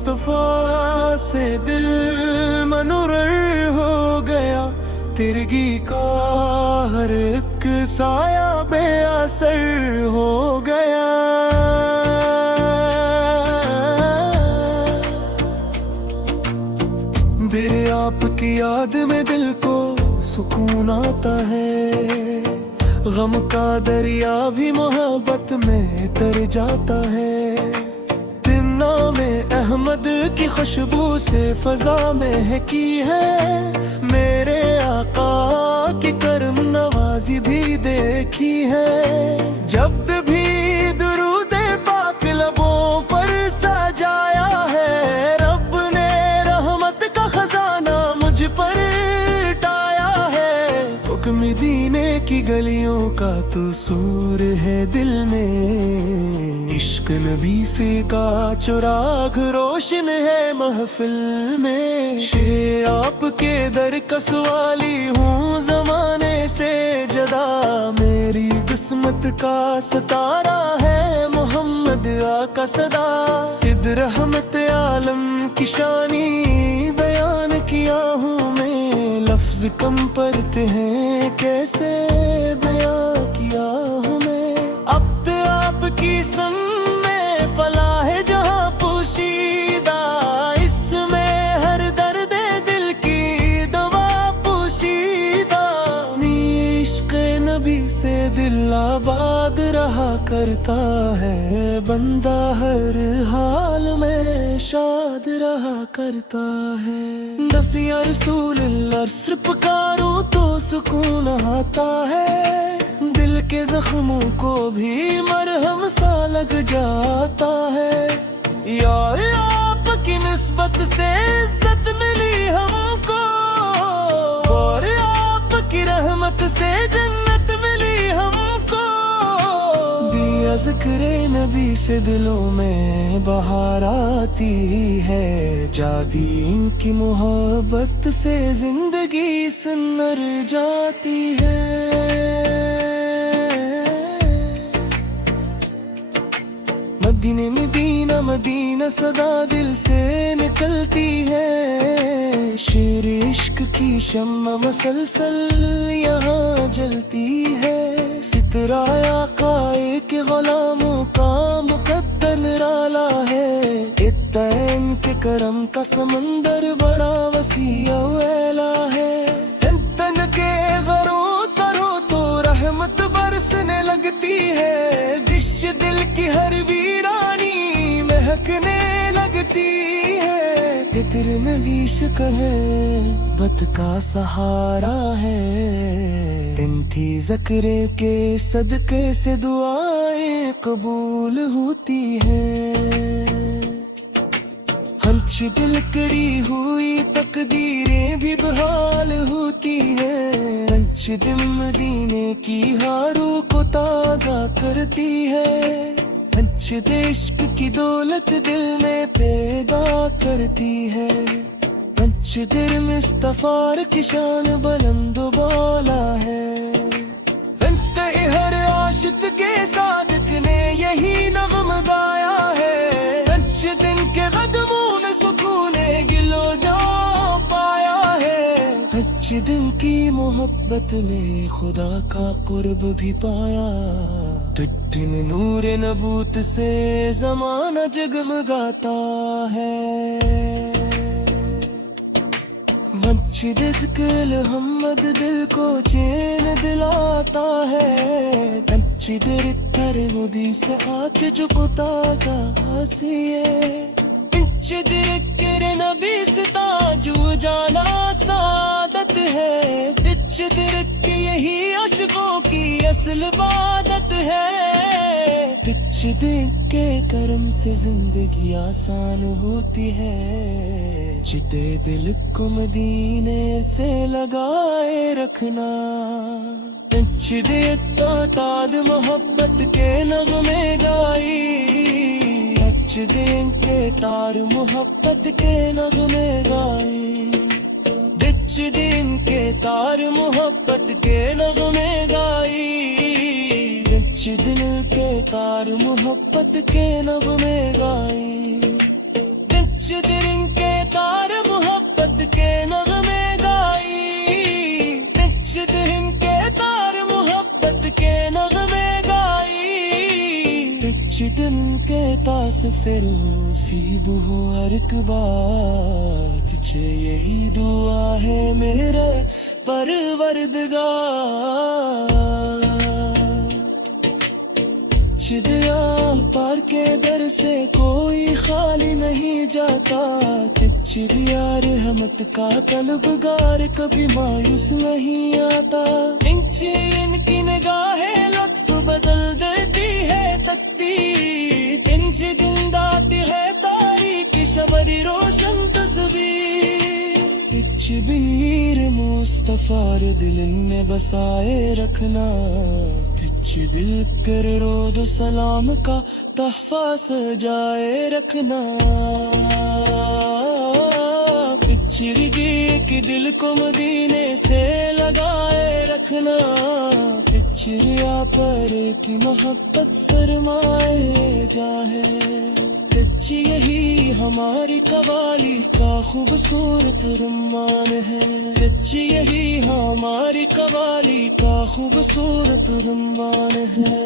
मुस्तफा से दिल मनोरर हो गया, तिरगी का हर एक साया बेअसर हो गया। मेरे आपकी याद में दिल को सुकून आता है, गम का दरिया भी मोहब्बत में तर जाता है। में अहमद की खुशबू से फजा महकी है, मेरे आका की करम नवाजी भी देखी है। जब भी दुरूद पाक लबों पर सजाया है, रब ने रहमत का खजाना मुझ पर टाया है। हुक्म दीने की गलियों का तो सूर है दिल में, इश्क नबी से का चुराग रोशन है महफिल में। शे आपके दर कसवाली हूँ जमाने से जदा, मेरी किस्मत का सितारा है मोहम्मद आका सदा। सिद रहमत आलम की शानी बयान किया हूँ मैं, लफ्ज कम पड़ते हैं कैसे बयान किया हूँ मैं। अब तो आपकी संग में फला है जहाँ पोशीदा, इसमें हर दर्द दिल की दवा पोशीदा। इश्क नबी से दिल आबाद रहा करता है, बंदा हर हाल में शाद रहा करता है। दस या रसूल अल्लाह सिर्फ पुकारूं तो सुकून आता है, दिल के जख्मों को भी मरहम सा लग जाता है। यार आपकी निस्बत से इज्जत मिली हमको, और आपकी रहमत से जन्नत मिली हमको। दिया ज़िक्रे नबी से दिलों में बहार आती है, जादी इनकी मोहब्बत से जिंदगी सुंदर जाती है। मदीने मदीना मदीना सदा दिल से निकलती है, शेर इश्क की शम्मा मसलसल यहाँ जलती है। सितरा आका एक गुलामों का मुकद्दर निराला है, इत्तैन के करम का समंदर बड़ा वसीया वेला है। तन के गरो तरो तो रहमत बरसने लगती है, दिश दिल की हर वीरानी महकने लगती है। तितर नगीश कहे बत का सहारा है, इंथी ज़िक्रे के सदके से दुआएं कबूल होती है। हंच दिल कड़ी हुई तकदीरें भी बहाल होती है, हंच दिल मदीने की हारों को ताजा करती है। हंच इश्क की दौलत दिल में पैदा करती है, हंच दिल मुस्तफा की शान बुलंद बाला है। हर आशिक के सादिक ने यही नग़म गाया है, हंच दिन के कदमों में सुकूने गिलो जा पाया है। हंच दिन की मोहब्बत में खुदा का कुर्ब भी पाया, दिन नूर नबूत से ज़माना जगमगाता है। रिज़्क़ मोहम्मद दिल को चैन दिलाता है, अच्छी देर कर मुदी से आके जो ताजा हंसिए। अच्छी देर कर नबी से ताजू जाना सादत है, अच्छी देर की यही अशकों की असल इबादत है। अच्छी देर के करम से जिंदगी आसान होती है, जिते दिल को मदीने से लगाए रखना। अच्छी देर ताद मोहब्बत के नगमे गाई, अच्छे दिन के तार मोहब्बत के नगमे गाई। अच्छे दिन के तार मोहब्बत के नगमे गाई, अच्छे दिल के तार मोहब्बत के नगमे गाई। बिच दिल के तार मोहब्बत के नगमे गाई, बिच दिल के तार मोहब्बत के नगमे गाई, बिच दिल के तास फिरोसी बुहो अरकबात चे यही दुआ है मेरे परवरदिगार। चिदिया पार के दर से कोई खाली नहीं जाता, चिदिया रहमत का तलबगार कभी मायूस नहीं आता। इंची इनकी निगाहें लुत्फ बदल देती है तकदीर, इंची दिन दाती है तारीकी शबरी रोशन तस्वीर। बिर मुस्तफार दिल में बसाए रखना, बिच दिल कर रोद सलाम का तहफा सजाए रखना। पिचरगी की दिल को मदीने से लगाए रखना, पिचरिया पर की मोहब्बत सरमाए जाए। पिच यही हमारी कवाली का खूबसूरत रम्मान है, पिच यही हमारी कवाली का खूबसूरत रम्मान है।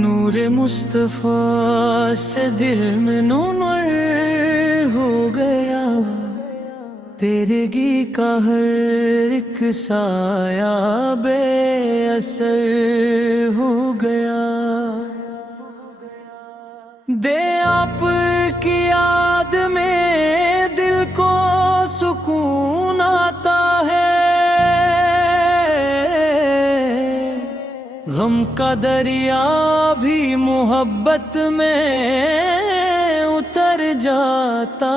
नूरे मुस्तफा से दिल में नूर हो गया, तेरगी का हर एक साया बेअसर हो गया। दे आप की याद में दिल को सुकून आता है, गम का दरिया भी मोहब्बत में उतर जाता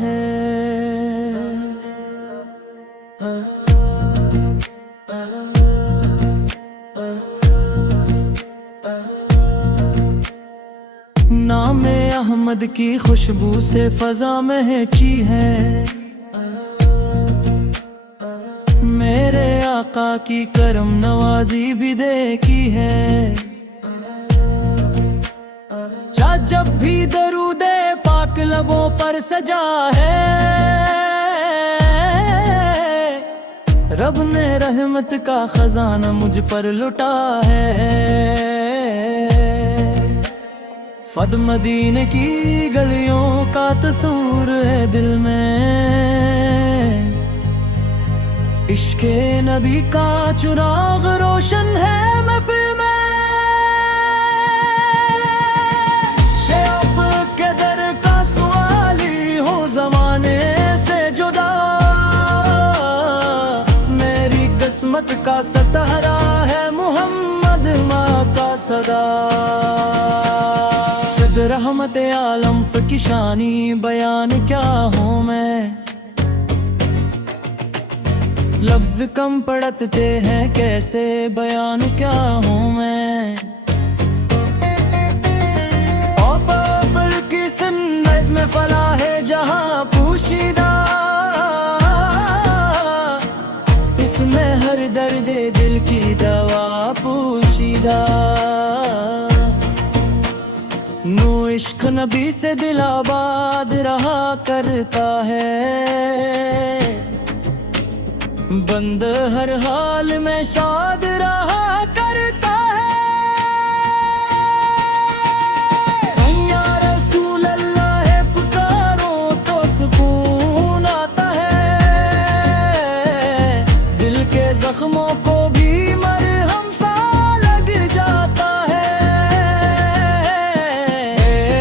है। नामे अहमद की खुशबू से फजा महकी है, मेरे आका की करम नवाजी भी देखी है। जब भी दरूदे पाक लबों पर सजा है, रब ने रहमत का खजाना मुझ पर लुटा है। फद मदीने की गलियों का तस्वीर है दिल में, इश्क़े नबी का चुराग रोशन है महफिल में। शौक़ के दर का सवाली हो ज़माने से जुदा, मेरी किस्मत का सतारा है मोहम्मद माँ का सदा। खुद रहमत आलम की शानी बयान क्या हूँ मैं, लफ्ज कम पड़ते हैं कैसे बयान क्या हूँ मैं। और बाबर की सुन्नत में फला है जहाँ पोशीदा, इसमें हर दर्द दिल की दवा पोशीदा। नो इश्क नबी से दिल आबाद रहा करता है, बंद हर हाल में शाद रहा करता है। या रसूल अल्लाह है पुकारो तो सुकून आता है, दिल के जख्मों को भी मरहम सा लग जाता है।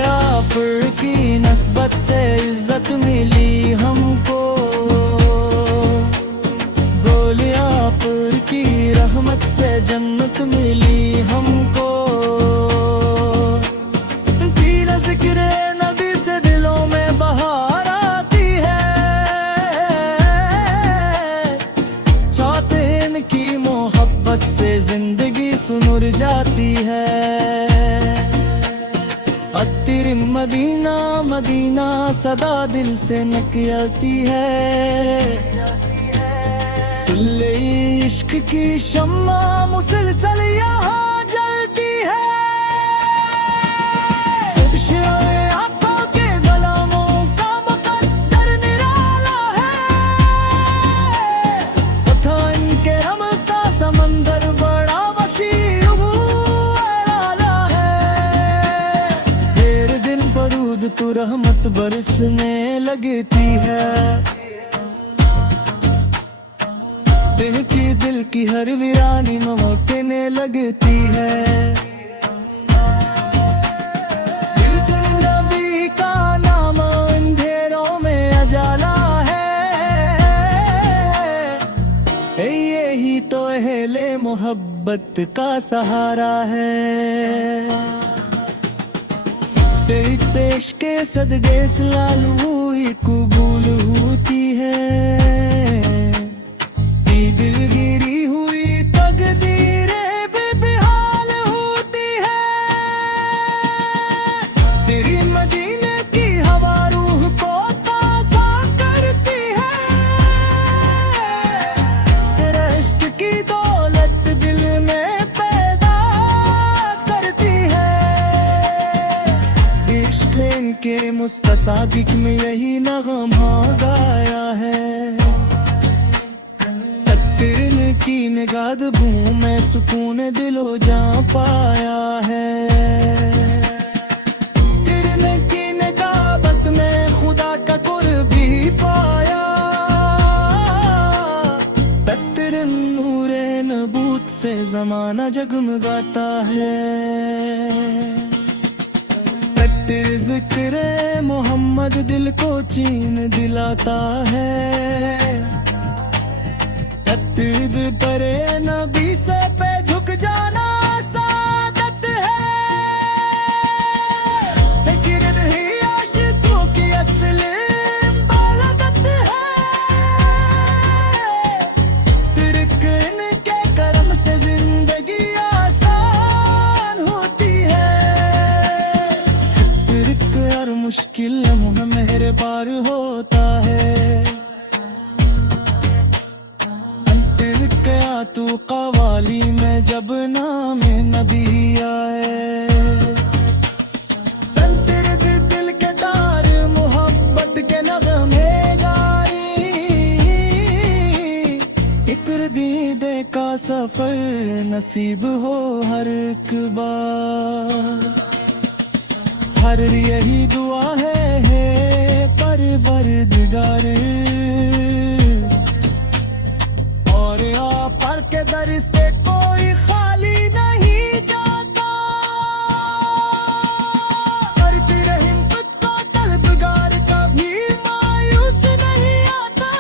आप की नस्बत से इज्जत मिली हमको, की रहमत से जन्नत तेरी मदीना मदीना सदा दिल से निकलती है। सुन ले इश्क की शम्मा मुसलसल यहाँ जलती है। आंखों के गुलामों का मुकद्दर निराला है। उठा इनके हम का समंदर बड़ा वसी वाला है। देर दिन परूद तू रहमत बरसने लगती है। बहकी दिल की हर वीरानी महकने लगती है। नबी का नाम अंधेरों में अजाला है। यही तो अहले मोहब्बत का सहारा है। तेरी तेश के सदके सलालू हुई कबूल होती है। दिलगिरी हुई तकदीरें बेहाल होती है। तेरी मदीने की हवा रूह को ताज़ा करती है। तेरे इश्क की दौलत दिल में पैदा करती है। इश्क इनके मुस्तसाबिक में यही नगमा गाया है। की निगाह बू में सुकून दिलो जा पाया है। तेरे की निगाहत में खुदा का कुर्ब भी पाया। तेरे नूरे नबूत से जमाना जगमगाता है। तेरे जिक्र मोहम्मद दिल को चैन दिलाता है। तिर्द परे नबी से पे झुक जाना सादत है। गिरद ही आशिकों की असली इबादत है। तिरकन के करम से जिंदगी आसान होती है। तिरक हर मुश्किल लम्हा मेरे पार होता है। तू कवाली में जब नाम नबी आए। तेरे दिल के तार मोहब्बत के नगमे गाई। इक्र दीदे का सफर नसीब हो हर एक बार। हर यही दुआ है परवरदिगार। पर के दर से कोई खाली नहीं जाता। करती रही हिम्मत को तलबगार कभी मायूस नहीं आता।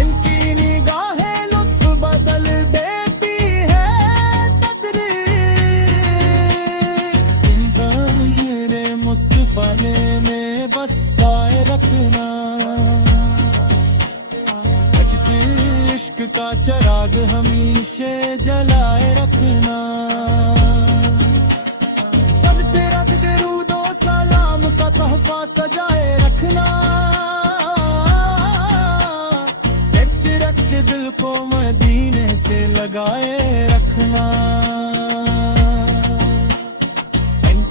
इनकी निगाहें लुत्फ बदल देती है तदरीर। मेरे मुस्तफा ने में बसाए रखना। इश्क का चिराग हमेशा जलाए रखना। सब तेरा दरूदो सलाम का तोहफा सजाए रखना। तेरे दिल को मदीने से लगाए रखना।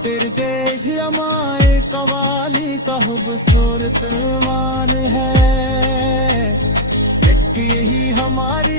तेरे देश हमारे कवाली का खूबसूरत मान है। यही हमारी